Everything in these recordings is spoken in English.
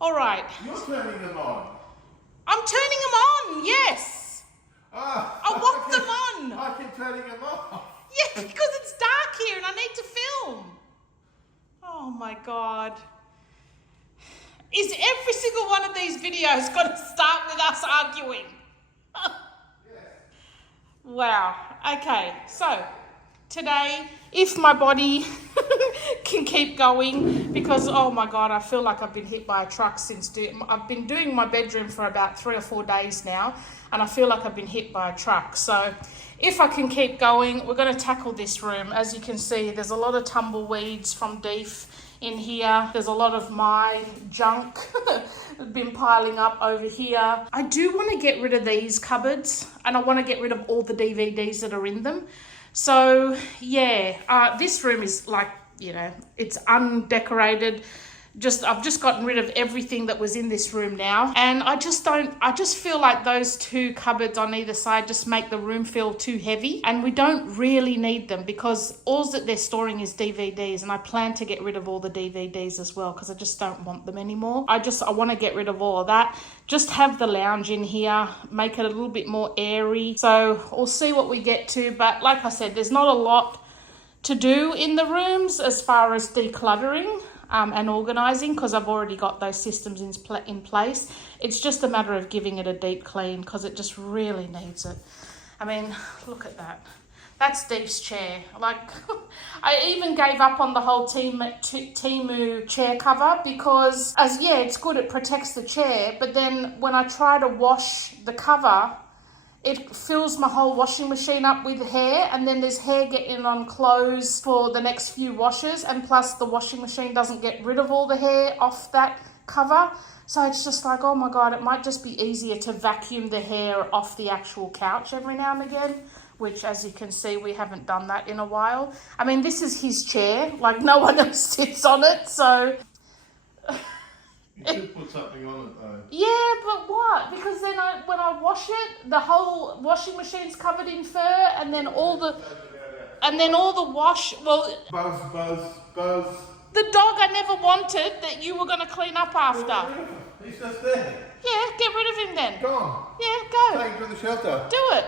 All right. You're turning them on. I'm turning them on, yes. I want them on. I keep turning them off. Yeah, because it's dark here and I need to film. Oh my God. Is every single one of these videos going to start with us arguing? Wow. Okay, so today, if my body can keep going, because oh my God, I feel like I've been hit by a truck I've been doing my bedroom for about 3 or 4 days now, and I feel like I've been hit by a truck. So if I can keep going, we're going to tackle this room. As you can see, there's a lot of tumbleweeds from Deef in here. There's a lot of my junk been piling up over here. I do want to get rid of these cupboards, and I want to get rid of all the DVDs that are in them. So yeah, this room is like, you know, it's undecorated. I've just gotten rid of everything that was in this room now. And I just feel like those two cupboards on either side just make the room feel too heavy. And we don't really need them because all that they're storing is DVDs. And I plan to get rid of all the DVDs as well because I just don't want them anymore. I want to get rid of all of that. Just have the lounge in here, make it a little bit more airy. So we'll see what we get to. But like I said, there's not a lot to do in the rooms as far as decluttering. And organising, because I've already got those systems in place. It's just a matter of giving it a deep clean because it just really needs it. I mean, look at that. That's Deep's chair. Like, I even gave up on the whole Temu chair cover because, it's good, it protects the chair, but then when I try to wash the cover, it fills my whole washing machine up with hair, and then there's hair getting on clothes for the next few washes, and plus the washing machine doesn't get rid of all the hair off that cover. So it's just like, oh my God, it might just be easier to vacuum the hair off the actual couch every now and again, which as you can see, we haven't done that in a while. I mean, this is his chair, like no one else sits on it, so... You should put something on it though. Yeah, but what? Because then when I wash it, the whole washing machine's covered in fur, and then all the wash. Well, Buzz. The dog I never wanted that you were going to clean up after. He's just there. Yeah, get rid of him then. Go on. Yeah, go. Take him to the shelter. Do it.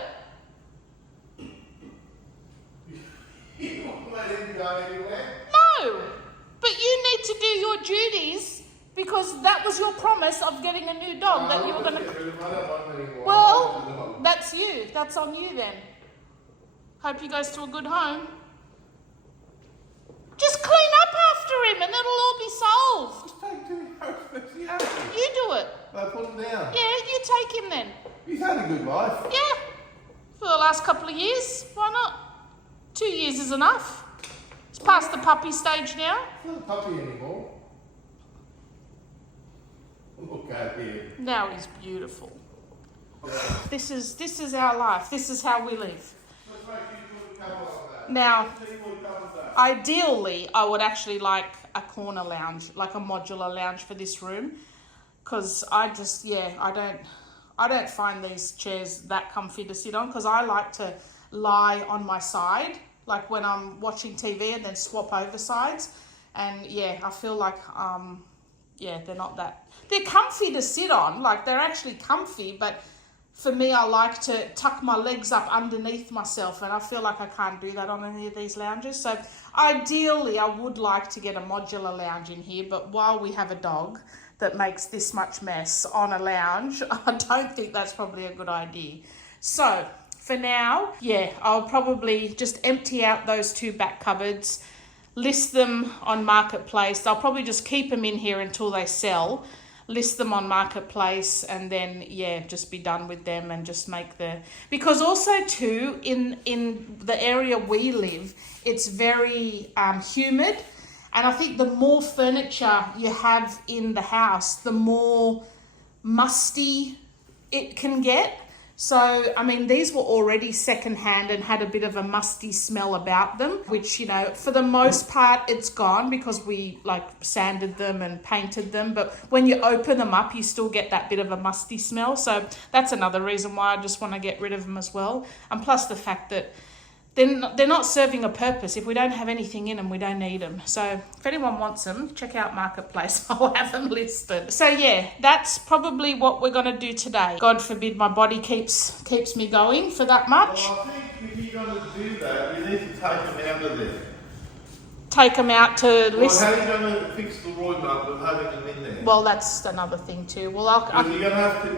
You won't let him go anywhere. No, but you need to do your duties. Because that was your promise of getting a new dog that you were going to... Well, that's you. That's on you then. Hope he goes to a good home. Just clean up after him and it'll all be solved. Just take him to the house. You do it. I put him down. Yeah, you take him then. He's had a good life. Yeah. For the last couple of years. Why not? 2 years is enough. It's past the puppy stage now. He's not a puppy anymore. Look at him. Now he's beautiful. This is our life. This is how we live. Now, ideally, I would actually like a corner lounge, like a modular lounge for this room, because I don't find these chairs that comfy to sit on, because I like to lie on my side, like when I'm watching TV, and then swap over sides, and yeah, I feel like they're not that. They're comfy to sit on, like they're actually comfy, but for me, I like to tuck my legs up underneath myself, and I feel like I can't do that on any of these lounges. So ideally, I would like to get a modular lounge in here, but while we have a dog that makes this much mess on a lounge, I don't think that's probably a good idea. So for now, I'll probably just empty out those two back cupboards, list them on Marketplace. I'll probably just keep them in here until they sell, list them on Marketplace, and then just be done with them and just make because also too in the area we live, it's very humid, and I think the more furniture you have in the house, the more musty it can get. So, I mean, these were already secondhand and had a bit of a musty smell about them, which, you know, for the most part, it's gone because we like sanded them and painted them. But when you open them up, you still get that bit of a musty smell. So that's another reason why I just want to get rid of them as well. And plus the fact that they're not serving a purpose. If we don't have anything in them, we don't need them. So if anyone wants them, check out Marketplace. I'll have them listed. So yeah, that's probably what we're going to do today. God forbid my body keeps me going for that much. Well, I think if you're going to do that, you need to take them out of there. Take them out to listen. Well, how are you going to fix the room up with having them in there? Well, that's another thing too. Well, we're going to have to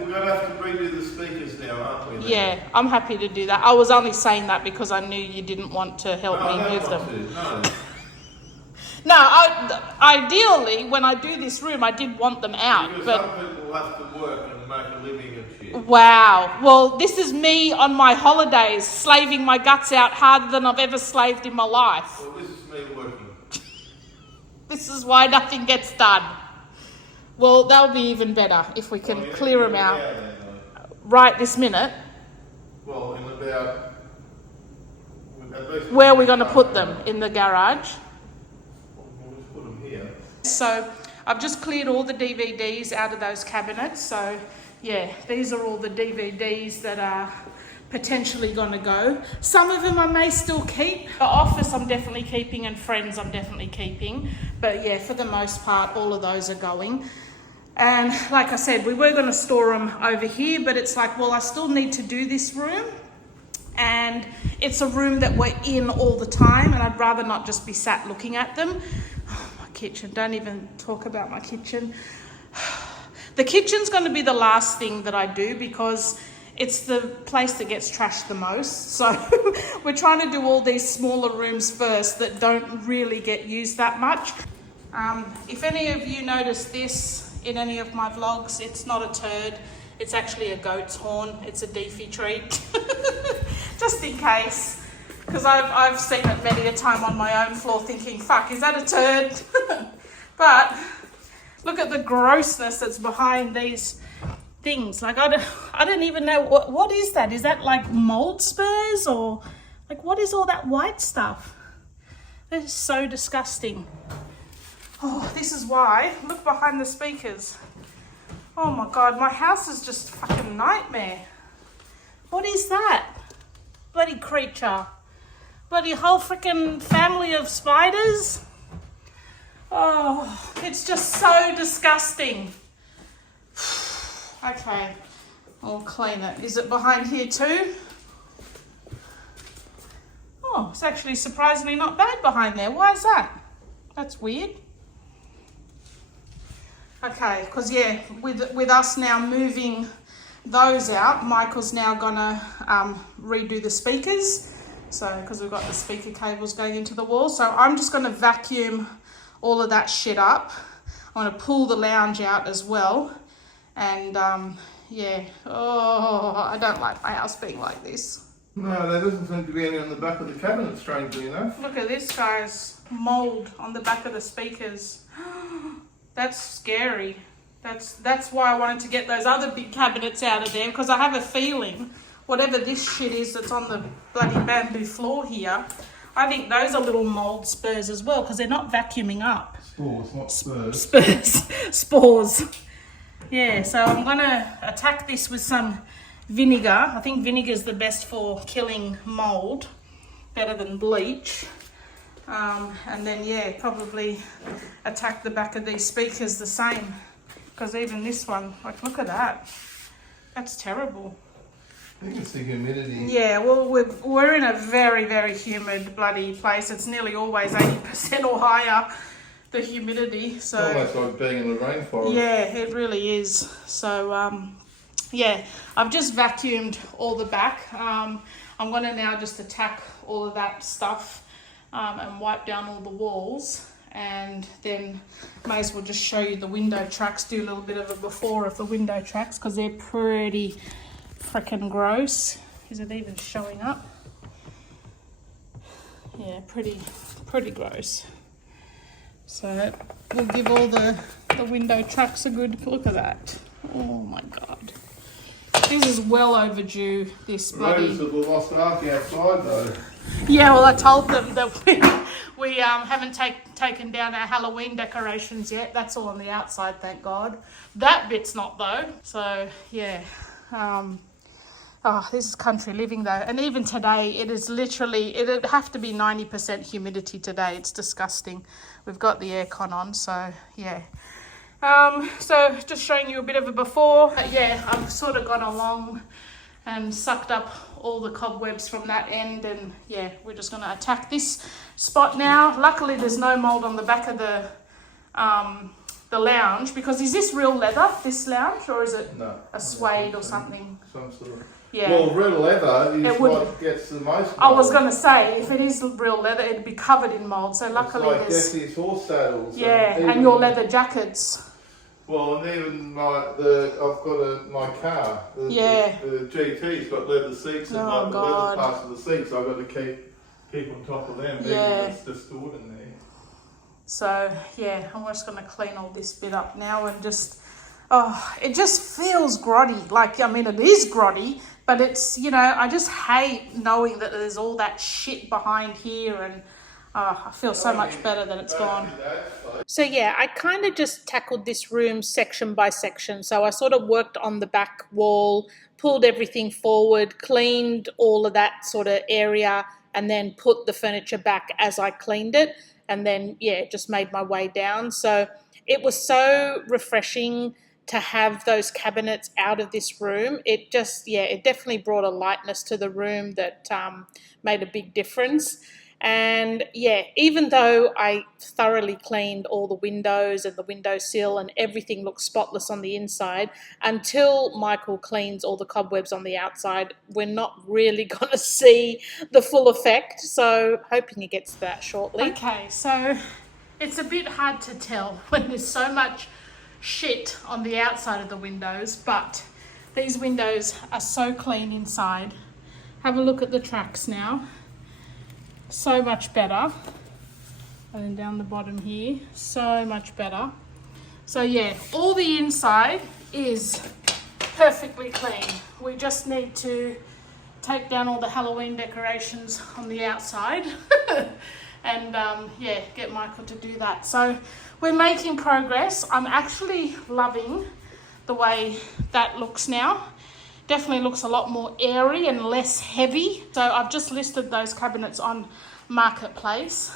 redo the speakers now, aren't we? Yeah, I'm happy to do that. I was only saying that because I knew you didn't want to help me move them. No, ideally, when I do this room, I did want them out. Because but some people have to work and make a living and shit. Wow. Well, this is me on my holidays, slaving my guts out harder than I've ever slaved in my life. Well, this is me working. This is why nothing gets done. Well, that'll be even better if we can clear them out right this minute. Well, in about... Where are we going to put them? In the garage? We'll just put them here. So I've just cleared all the DVDs out of those cabinets. So yeah, these are all the DVDs that are potentially going to go. Some of them I may still keep. The Office I'm definitely keeping and Friends I'm definitely keeping. But yeah, for the most part, all of those are going. And like I said, we were going to store them over here, but it's like, well, I still need to do this room. And it's a room that we're in all the time, and I'd rather not just be sat looking at them. Oh, my kitchen, don't even talk about my kitchen. The kitchen's going to be the last thing that I do because it's the place that gets trashed the most. So we're trying to do all these smaller rooms first that don't really get used that much. If any of you notice this in any of my vlogs, it's not a turd. It's actually a goat's horn. It's a deefy treat. Just in case. Because I've seen it many a time on my own floor thinking, fuck, is that a turd? But look at the grossness that's behind these things. Like, I don't even know, what is that? Is that like mold spurs or like what is all that white stuff? That is so disgusting. Oh, this is why. Look behind the speakers. Oh my God, my house is just a fucking nightmare. What is that? Bloody creature. Bloody whole freaking family of spiders. Oh, it's just so disgusting. Okay, I'll clean it. Is it behind here too? Oh, it's actually surprisingly not bad behind there. Why is that? That's weird. Okay, because yeah, with us now moving those out, Michael's now gonna redo the speakers. So, because we've got the speaker cables going into the wall. So I'm just gonna vacuum all of that shit up. I'm gonna pull the lounge out as well. And yeah, oh, I don't like my house being like this. No, there doesn't seem to be any on the back of the cabinet, strangely enough. Look at this, guys. Mold on the back of the speakers. That's scary. That's why I wanted to get those other big cabinets out of there, because I have a feeling whatever this shit is that's on the bloody bamboo floor here, I think those are little mold spurs as well, because they're not vacuuming up. Spores, not spurs. Spores. Yeah, so I'm going to attack this with some vinegar. I think vinegar is the best for killing mold, better than bleach. And then, yeah, probably attack the back of these speakers the same. Because even this one, like, look at that. That's terrible. I think it's the humidity. Yeah, well, we're in a very, very humid bloody place. It's nearly always 80% or higher, the humidity. So It's almost like being in the rainforest. yeah, it really is. So, yeah, I've just vacuumed all the back. I'm going to now just attack all of that stuff and wipe down all the walls. And then may as well just show you the window tracks, do a little bit of a before of the window tracks, because they're pretty freaking gross. Is it even showing up? Yeah, pretty gross. So we'll give all the window tracks a good look at that. Oh my God. This is well overdue, this bloody... Raiders of the Lost Ark outside though. Yeah, well, I told them that we haven't taken down our Halloween decorations yet. That's all on the outside, thank God. That bit's not though. So yeah, Oh, this is country living though. And even today, it is literally, it'd have to be 90% humidity today. It's disgusting. We've got the aircon on, so yeah. So just showing you a bit of a before. Yeah, I've sort of gone along and sucked up all the cobwebs from that end, and yeah, we're just going to attack this spot now. Luckily, there's no mold on the back of the lounge, because is this real leather, this lounge, or is it a suede or something? Some sort of... Yeah. Well, real leather is what gets the most mold. I was going to say, if it is real leather, it'd be covered in mold. So luckily it's like there's... Jesse's horse saddles. Yeah, and your leather jackets. Well, and even I've got my car, the GT's got leather seats, and like the leather parts of the seats, I've got to keep on top of them. Yeah. It's just stored in there. So yeah, I'm just going to clean all this bit up now and just, it just feels grotty. Like, I mean, it is grotty, but it's, you know, I just hate knowing that there's all that shit behind here, and I feel so much better that it's gone. So yeah, I kind of just tackled this room section by section. So I sort of worked on the back wall, pulled everything forward, cleaned all of that sort of area, and then put the furniture back as I cleaned it. And then, yeah, just made my way down. So it was so refreshing to have those cabinets out of this room. It just, yeah, it definitely brought a lightness to the room that made a big difference. And yeah, even though I thoroughly cleaned all the windows and the windowsill and everything looks spotless on the inside, until Michael cleans all the cobwebs on the outside, we're not really going to see the full effect. So hoping he gets to that shortly. Okay, so it's a bit hard to tell when there's so much shit on the outside of the windows, but these windows are so clean inside. Have a look at the tracks now. So much better. And then down the bottom here, so much better. So yeah, all the inside is perfectly clean. We just need to take down all the Halloween decorations on the outside and yeah, get Michael to do that. So we're making progress. I'm actually loving the way that looks now. Definitely looks a lot more airy and less heavy. So I've just listed those cabinets on Marketplace.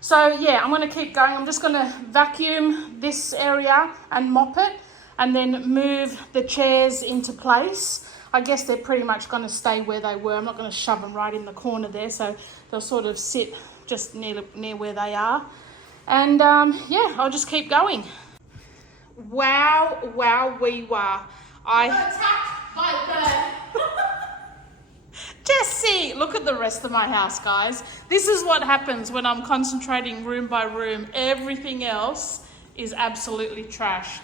So yeah, I'm going to keep going. I'm just going to vacuum this area and mop it, and then move the chairs into place. I guess they're pretty much going to stay where they were. I'm not going to shove them right in the corner there, so they'll sort of sit just near where they are. And yeah, I'll just keep going. Wow, we were. I got attacked by a bird. Jessie, look at the rest of my house, guys. This is what happens when I'm concentrating room by room. Everything else is absolutely trashed.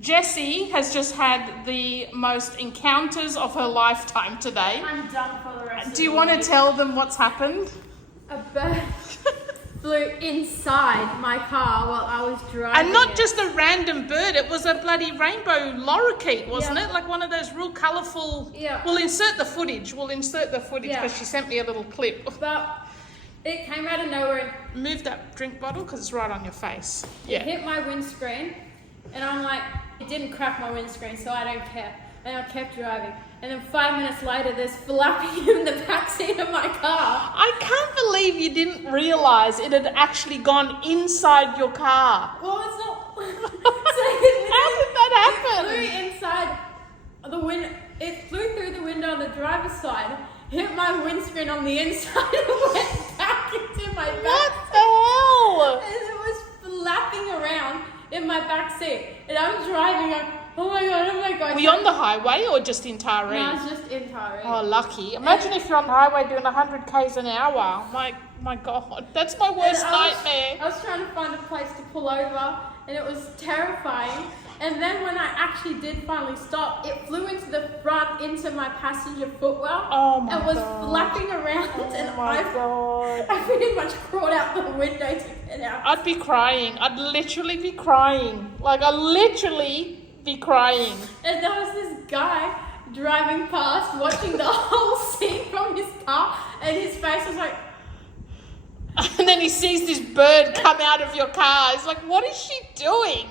Jessie has just had the most encounters of her lifetime today. I'm done for the rest of the week. Do you want to tell them what's happened? A bird flew inside my car while I was driving. And not just a random bird, it was a bloody rainbow lorikeet, wasn't it? Like one of those real colourful... Yeah. We'll insert the footage because she sent me a little clip. But it came out of nowhere. Move that drink bottle because it's right on your face. Yeah. It hit my windscreen, and I'm like, it didn't crack my windscreen, so I don't care. And I kept driving. And then 5 minutes later, there's flapping in the backseat of my car. I can't believe you didn't realise it had actually gone inside your car. Well, it's not... How did that happen? It flew inside the window. It flew through the window on the driver's side, hit my windscreen on the inside, and went back into my back. What the hell? And it was flapping around in my back seat. And I was driving like, oh my god. Were you on the highway or just in Taree? No, I was just in Taree. Oh, lucky. Imagine if you're on the highway doing 100 k's an hour. My god, that's my worst nightmare. I was trying to find a place to pull over, and it was terrifying. And then when I actually did finally stop, it flew into the front, into my passenger footwell. Oh my god. And was flapping around, and I pretty much crawled out the window to get out. I'd be crying. I'd literally be crying. Like, I'd literally be crying. And there was this guy driving past, watching the whole scene from his car, and his face was like... And then he sees this bird come out of your car. He's like, what is she doing?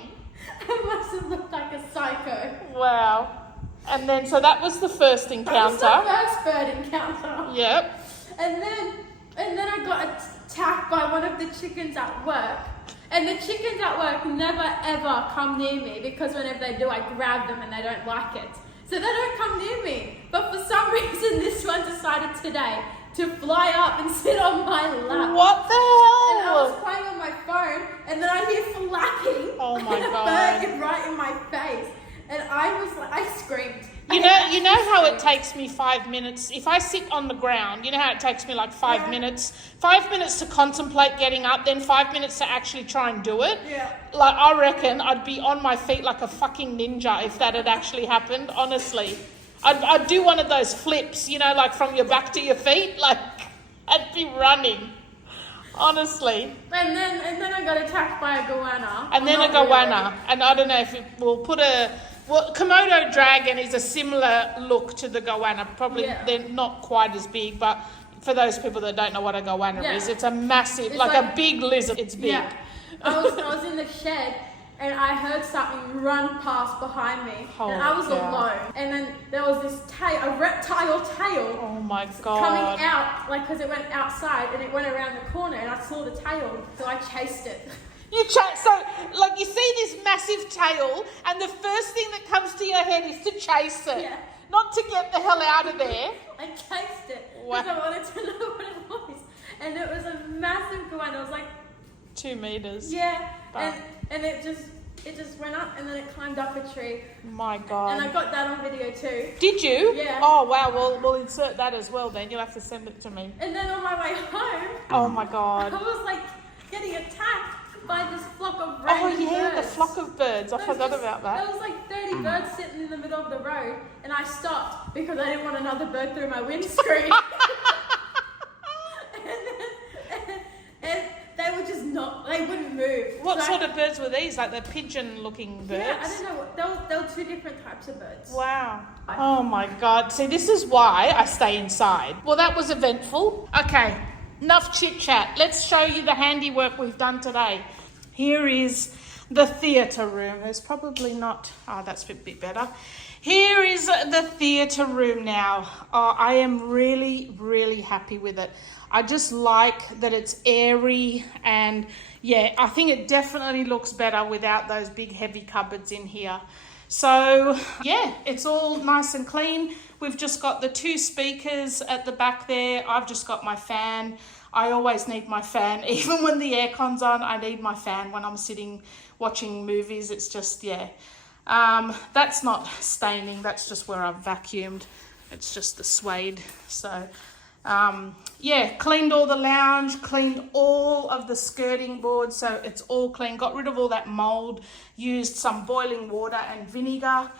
I must have looked like a psycho. Wow. And then, so that was the first encounter. That was the first bird encounter. Yep. And then I got attacked by one of the chickens at work. And the chickens at work never ever come near me because whenever they do, I grab them and they don't like it. So they don't come near me. But for some reason, this one decided today to fly up and sit on my lap. What the hell? And I was playing on my phone, and then I hear flapping. Oh my and God. a bird right in my face. And I screamed. You know how it takes me 5 minutes. If I sit on the ground, you know how it takes me like 5 minutes? 5 minutes to contemplate getting up, then 5 minutes to actually try and do it. Yeah. Like, I reckon I'd be on my feet like a fucking ninja if that had actually happened, honestly. I'd do one of those flips, you know, like from your back to your feet. Like, I'd be running. Honestly. And then I got attacked by a goanna. And then a goanna. Really. And I don't know if we'll put Komodo dragon is a similar look to the goanna. Probably they're not quite as big, but for those people that don't know what a goanna is, it's a massive, it's like a big lizard. It's big. Yeah. I was in the shed and I heard something run past behind me. Holy and I was cow. alone. And then there was this a reptile tail. Oh my God. Coming out, like, because it went outside and it went around the corner and I saw the tail. So I chased it. So, like, you see this massive tail, and the first thing that comes to your head is to chase it, not to get the hell out of there. I chased it because I wanted to know what it was, and it was a massive goanna. It was like 2 meters. Yeah, and it just went up, and then it climbed up a tree. My God. And I got that on video too. Did you? Yeah. Oh wow. Well, we'll insert that as well. Then you'll have to send it to me. And then on my way home. Oh my God. I was like getting attacked by this flock of random birds. The flock of birds. I forgot about that. There was like 30 birds sitting in the middle of the road, and I stopped because I didn't want another bird through my windscreen. and they were just they wouldn't move. What sort of birds were these? Like the pigeon-looking birds? Yeah, I don't know. There were 2 different types of birds. Wow. Oh my God. See, this is why I stay inside. Well, that was eventful. Okay. Enough chit chat. Let's show you the handiwork we've done today. Here is the theatre room. There's probably not... Oh, that's a bit better. Here is the theatre room now. I am really, really happy with it. I just like that it's airy and I think it definitely looks better without those big heavy cupboards in here. So it's all nice and clean. We've just got the 2 speakers at the back there. I've just got my fan. I always need my fan. Even when the aircon's on, I need my fan when I'm sitting watching movies. It's just, that's not staining. That's just where I've vacuumed. It's just the suede. So, cleaned all the lounge, cleaned all of the skirting board. So it's all clean. Got rid of all that mold. Used some boiling water and vinegar.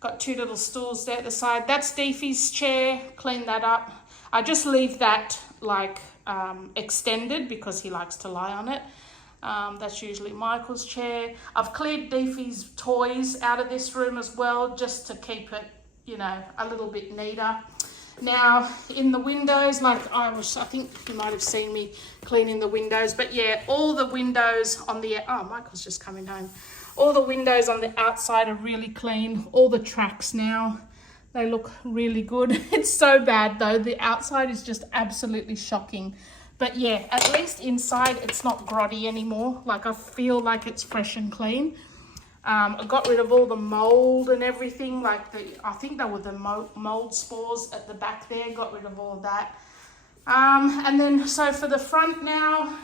Got 2 little stools there at the side. That's Deefy's chair. Cleaned that up. I just leave that extended because he likes to lie on it. That's usually Michael's chair. I've cleared Deefy's toys out of this room as well, just to keep it, a little bit neater. Now, in the windows, I think you might have seen me cleaning the windows, but all the windows on the... Oh, Michael's just coming home. All the windows on the outside are really clean. All the tracks now, they look really good. It's so bad though. The outside is just absolutely shocking. But at least inside it's not grotty anymore. Like, I feel like it's fresh and clean. I got rid of all the mold and everything. I think they were the mold spores at the back there. Got rid of all of that. And then, so for the front now,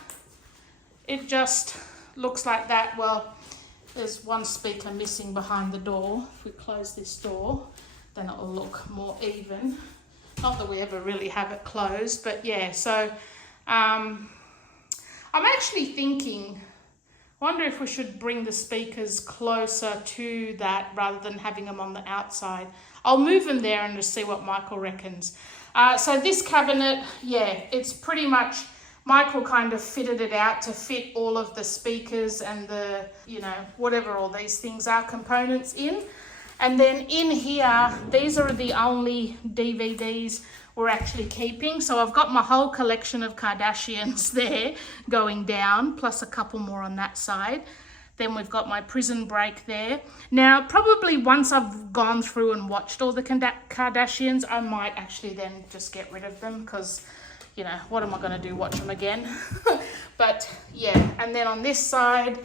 it just looks like that. Well, there's 1 speaker missing behind the door. If we close this door, then it will look more even. Not that we ever really have it closed, but so I'm actually thinking, wonder if we should bring the speakers closer to that rather than having them on the outside. I'll move them there and just see what Michael reckons. So this cabinet, it's pretty much... Michael kind of fitted it out to fit all of the speakers and the, whatever all these things are, components in. And then in here, these are the only DVDs we're actually keeping. So I've got my whole collection of Kardashians there going down, plus a couple more on that side. Then we've got my Prison Break there. Now, probably once I've gone through and watched all the Kardashians, I might actually then just get rid of them because, you know, what am I going to do? Watch them again? But yeah, and then on this side,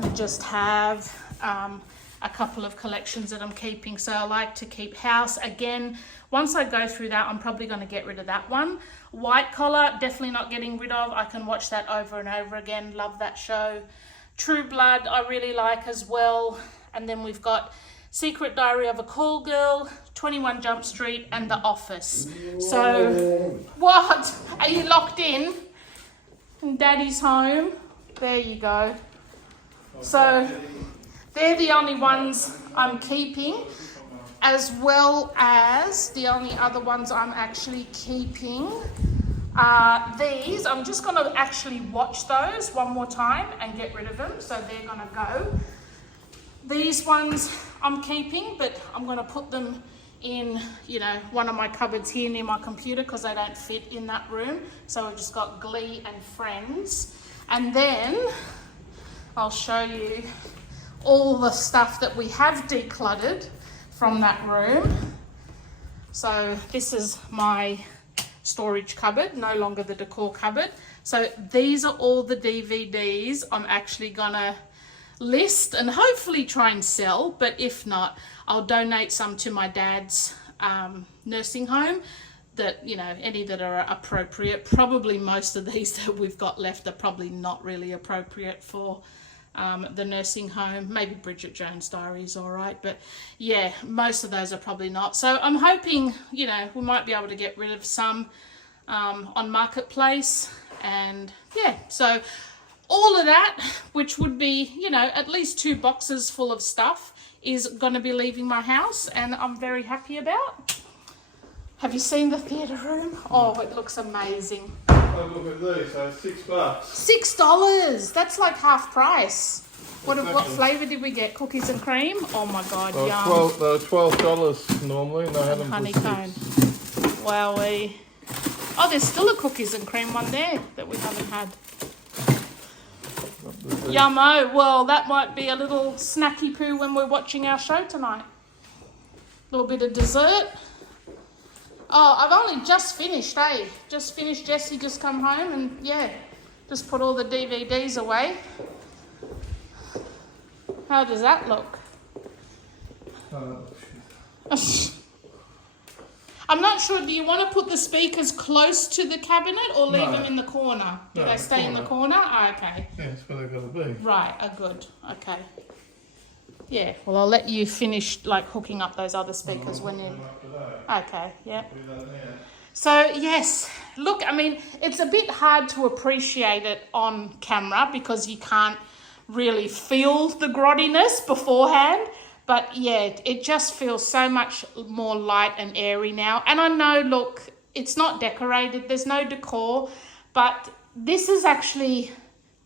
I just have a couple of collections that I'm keeping. So I like to keep House. Again, once I go through that, I'm probably going to get rid of that one. White Collar, definitely not getting rid of. I can watch that over and over again. Love that show. True Blood, I really like as well. And then we've got Secret Diary of a Call Girl, 21 Jump Street, and The Office. So, what? Are you locked in? Daddy's home. There you go. So, they're the only ones I'm keeping, as well as the only other ones I'm actually keeping are these. I'm just going to actually watch those one more time and get rid of them, so they're going to go. These ones I'm keeping, but I'm going to put them in, you know, one of my cupboards here near my computer because they don't fit in that room. So we've just got Glee and Friends. And then I'll show you all the stuff that we have decluttered from that room. So this is my storage cupboard, no longer the decor cupboard. So these are all the DVDs I'm actually gonna list and hopefully try and sell, but if not, I'll donate some to my dad's nursing home, that, you know, any that are appropriate. Probably most of these that we've got left are probably not really appropriate for the nursing home. Maybe Bridget Jones' Diary is all right, but yeah, most of those are probably not. So I'm hoping, you know, we might be able to get rid of some on Marketplace. And yeah, so all of that, which would be, you know, at least 2 boxes full of stuff, is going to be leaving my house, and I'm very happy about. Have you seen the theatre room? Oh, it looks amazing. Oh, look at these, so $6. $6. That's like half price. What flavour did we get? Cookies and cream? Oh my God, yum. $12 normally, and I had them for honeycomb. Wowee. Oh, there's still a cookies and cream one there that we haven't had. Yummo. Well, that might be a little snacky poo when we're watching our show tonight. A little bit of dessert. Oh, I've only just finished, eh? Just finished. Jessie just come home and, yeah, just put all the DVDs away. How does that look? I'm not sure. Do you want to put the speakers close to the cabinet or leave them in the corner? Do they stay in the corner? Oh, okay. Yeah, that's where they've got to be. Right, good. Okay. Yeah, well, I'll let you finish, like, hooking up those other speakers when you... Okay, yeah. So, yes, look, I mean, it's a bit hard to appreciate it on camera because you can't really feel the grottiness beforehand. But, yeah, it just feels so much more light and airy now. And I know, look, it's not decorated. There's no decor. But this is actually...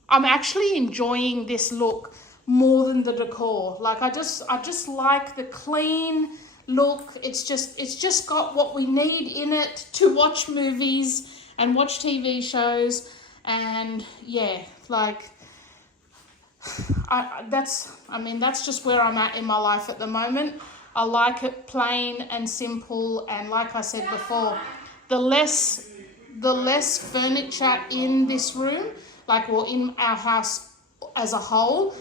I'm actually enjoying this look more than the decor. Like, I just like the clean look. It's just got what we need in it to watch movies and watch TV shows. And yeah, like, that's just where I'm at in my life at the moment. I like it plain and simple, and like I said before, the less furniture in this room, like, well, in our house as a whole,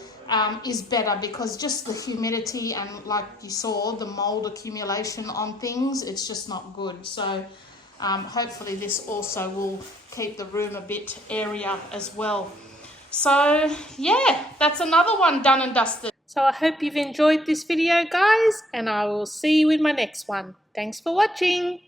is better, because just the humidity and, like you saw, the mold accumulation on things, it's just not good. So hopefully this also will keep the room a bit airier as well. So yeah, that's another one done and dusted. So I hope you've enjoyed this video, guys, and I will see you in my next one. Thanks for watching.